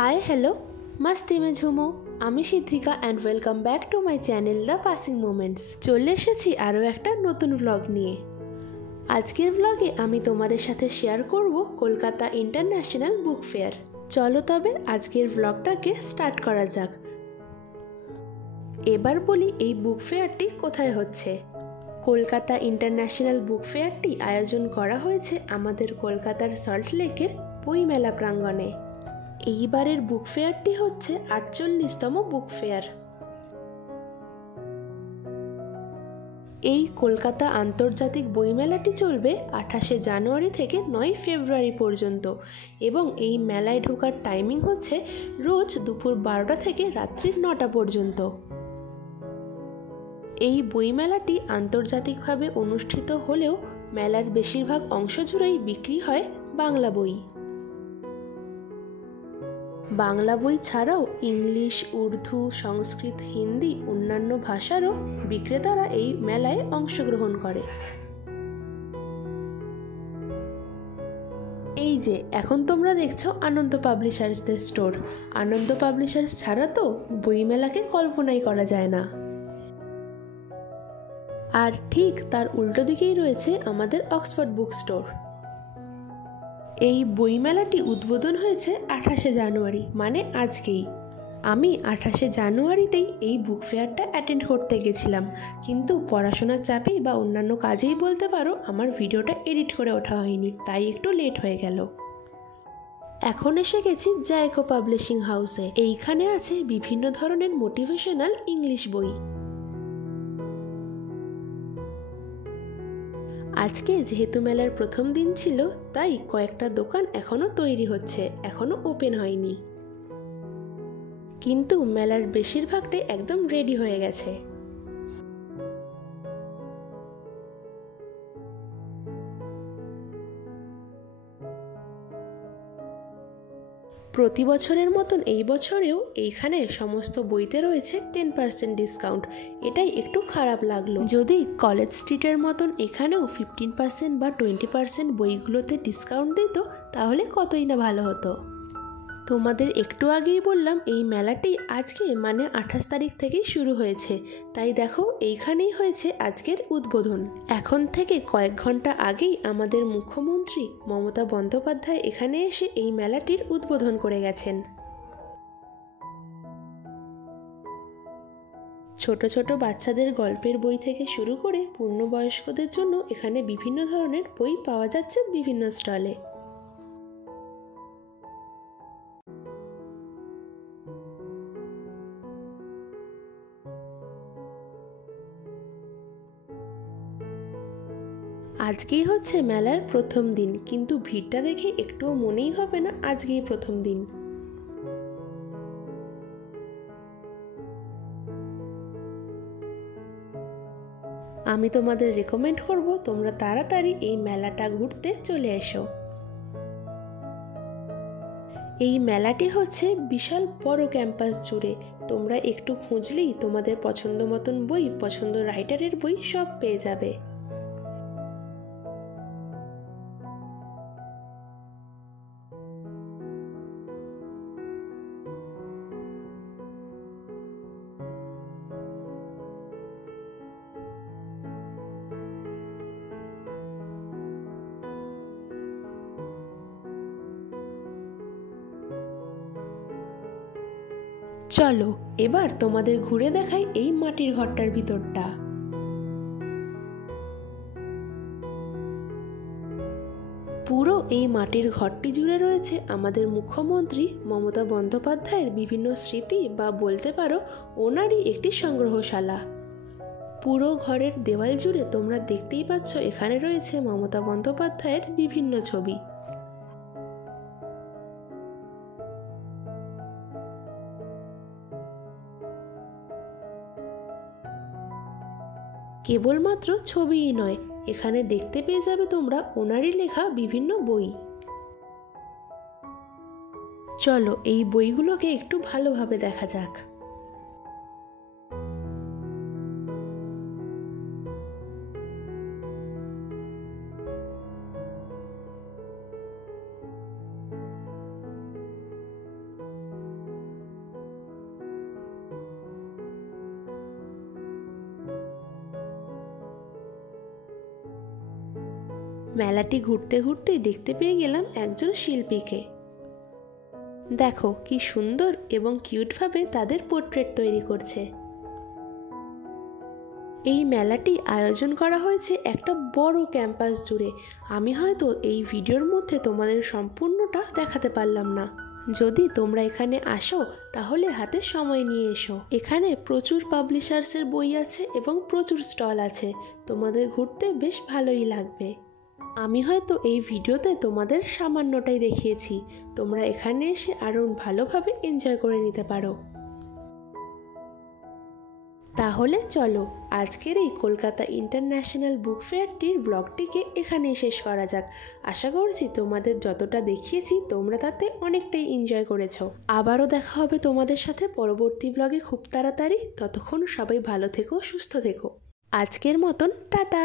Hi hello मस्ती में झुमो আমি Siddhika and welcome back to my channel the passing moments. চলে এসেছি আরও একটা নতুন ব্লগ নিয়ে। আজকের ব্লগে আমি তোমাদের সাথে শেয়ার করব কলকাতা ইন্টারন্যাশনাল বুক ফেয়ার। চলো তবে আজকের ব্লগটাকে স্টার্ট করা যাক। এবার বলি এই বুক ফেয়ারটি কোথায় হচ্ছে। কলকাতা ইন্টারন্যাশনাল বুক ফেয়ারটি আয়োজন করা হয়েছে আমাদের কলকাতার সল্টলেকের বইমেলা প্রাঙ্গণে। এইবারের বুক ফেয়ারটি হচ্ছে ৪৮তম বুক ফেয়ার। এই কলকাতা আন্তর্জাতিক বইমেলাটি চলবে ২৮শে জানুয়ারি থেকে ৯ ফেব্রুয়ারি পর্যন্ত এবং এই মেলায় ঢোকার টাইমিং হচ্ছে রোজ দুপুর ১২টা থেকে রাত্রি ৯টা পর্যন্ত। এই বইমেলাটি আন্তর্জাতিকভাবে অনুষ্ঠিত হলেও মেলার বেশিরভাগ অংশ জুড়েই বিক্রি হয় বাংলা বই। বাংলা বই ছাড়াও ইংলিশ, উর্দু, সংস্কৃত, হিন্দি অন্যান্য ভাষারও বিক্রেতারা এই মেলায় অংশগ্রহণ করে। এই যে এখন তোমরা দেখছো আনন্দ পাবলিশার্সদের স্টোর। আনন্দ পাবলিশার্স ছাড়া তো বইমেলাকে কল্পনাই করা যায় না। আর ঠিক তার উল্টো দিকেই রয়েছে আমাদের অক্সফোর্ড বুক স্টোর। এই বইমেলাটি উদ্বোধন হয়েছে ২৮শে জানুয়ারি মানে আজকেই। আমি ২৮শে জানুয়ারিতেই এই বুক ফেয়ারটা অ্যাটেন্ড করতে গেছিলাম, কিন্তু পড়াশোনার চাপেই বা অন্যান্য কাজেই বলতে পারো আমার ভিডিওটা এডিট করে ওঠা হয়নি, তাই একটু লেট হয়ে গেল। এখন এসে গেছি জায়কো পাবলিশিং হাউসে। এইখানে আছে বিভিন্ন ধরনের মোটিভেশনাল ইংলিশ বই। আজকে যেহেতু মেলার প্রথম দিন ছিল তাই কয়েকটা দোকান এখনো তৈরি হচ্ছে, এখনো ওপেন হয়নি, কিন্তু মেলার বেশিরভাগটাই একদম রেডি হয়ে গেছে। প্রতি বছরের মতন এই বছরেও এইখানে সমস্ত বইতে রয়েছে 10% ডিসকাউন্ট। এটাই একটু খারাপ লাগলো। যদি কলেজ স্ট্রিটের মতন এখানেও 15% বা 20% বইগুলোতে ডিসকাউন্ট দিত তাহলে কতই না ভালো হতো। তোমাদের একটু আগেই বললাম এই মেলাটি আজকে মানে ২৮ তারিখ থেকেই শুরু হয়েছে, তাই দেখো এইখানেই হয়েছে আজকের উদ্বোধন। এখন থেকে কয়েক ঘন্টা আগেই আমাদের মুখ্যমন্ত্রী মমতা বন্দ্যোপাধ্যায় এখানে এসে এই মেলাটির উদ্বোধন করে গেছেন। ছোট ছোট বাচ্চাদের গল্পের বই থেকে শুরু করে পূর্ণবয়স্কদের জন্য এখানে বিভিন্ন ধরনের বই পাওয়া যাচ্ছে বিভিন্ন স্টলে। আজকেই হচ্ছে মেলার প্রথম দিন, কিন্তু ভিড়টা দেখে একটুও মনেই হবে না আজকেই প্রথম দিন। আমি তোমাদের রেকমেন্ড করব তোমরা তাড়াতাড়ি এই মেলাটা ঘুরতে চলে এসো। এই মেলাটি হচ্ছে বিশাল বড় ক্যাম্পাস জুড়ে। তোমরা একটু খুঁজলেই তোমাদের পছন্দ মতন বই, পছন্দ রাইটারের বই সব পেয়ে যাবে। চলো এবার তোমাদের ঘুরে দেখাই এই মাটির ঘরটার ভিতরটা। পুরো এই মাটির ঘরটি জুড়ে রয়েছে আমাদের মুখ্যমন্ত্রী মমতা বন্দ্যোপাধ্যায়ের বিভিন্ন স্মৃতি বা বলতে পারো ওনারই একটি সংগ্রহশালা। পুরো ঘরের দেওয়াল জুড়ে তোমরা দেখতেই পাচ্ছ এখানে রয়েছে মমতা বন্দ্যোপাধ্যায়ের বিভিন্ন ছবি। কেবলমাত্র ছবিই নয়, এখানে দেখতে পেয়ে যাবে তোমরা ওনারই লেখা বিভিন্ন বই। চলো এই বইগুলোকে একটু ভালোভাবে দেখা যাক। মেলাটি ঘুরতে ঘুরতেই দেখতে পেয়ে গেলাম একজন শিল্পীকে। দেখো কি সুন্দর এবং কিউটভাবে তাদের পোর্ট্রেট তৈরি করছে। এই মেলাটি আয়োজন করা হয়েছে একটা বড় ক্যাম্পাস জুড়ে। আমি হয়তো এই ভিডিওর মধ্যে তোমাদের সম্পূর্ণটা দেখাতে পারলাম না। যদি তোমরা এখানে আসো তাহলে হাতে সময় নিয়ে এসো। এখানে প্রচুর পাবলিশার্সের বই আছে এবং প্রচুর স্টল আছে, তোমাদের ঘুরতে বেশ ভালোই লাগবে। আমি হয়তো এই ভিডিওতে তোমাদের সামান্যটাই দেখিয়েছি, তোমরা এখানে এসে আরও ভালোভাবে এনজয় করে নিতে পারো। তাহলে চলো আজকের এই কলকাতা ইন্টারন্যাশনাল বুক ফেয়ারটির ব্লগটিকে এখানেই শেষ করা যাক। আশা করছি তোমাদের যতটা দেখিয়েছি তোমরা তাতে অনেকটাই এনজয় করেছো। আবারও দেখা হবে তোমাদের সাথে পরবর্তী ব্লগে খুব তাড়াতাড়ি। ততক্ষণ সবাই ভালো থেকো, সুস্থ থেকো। আজকের মতন টাটা।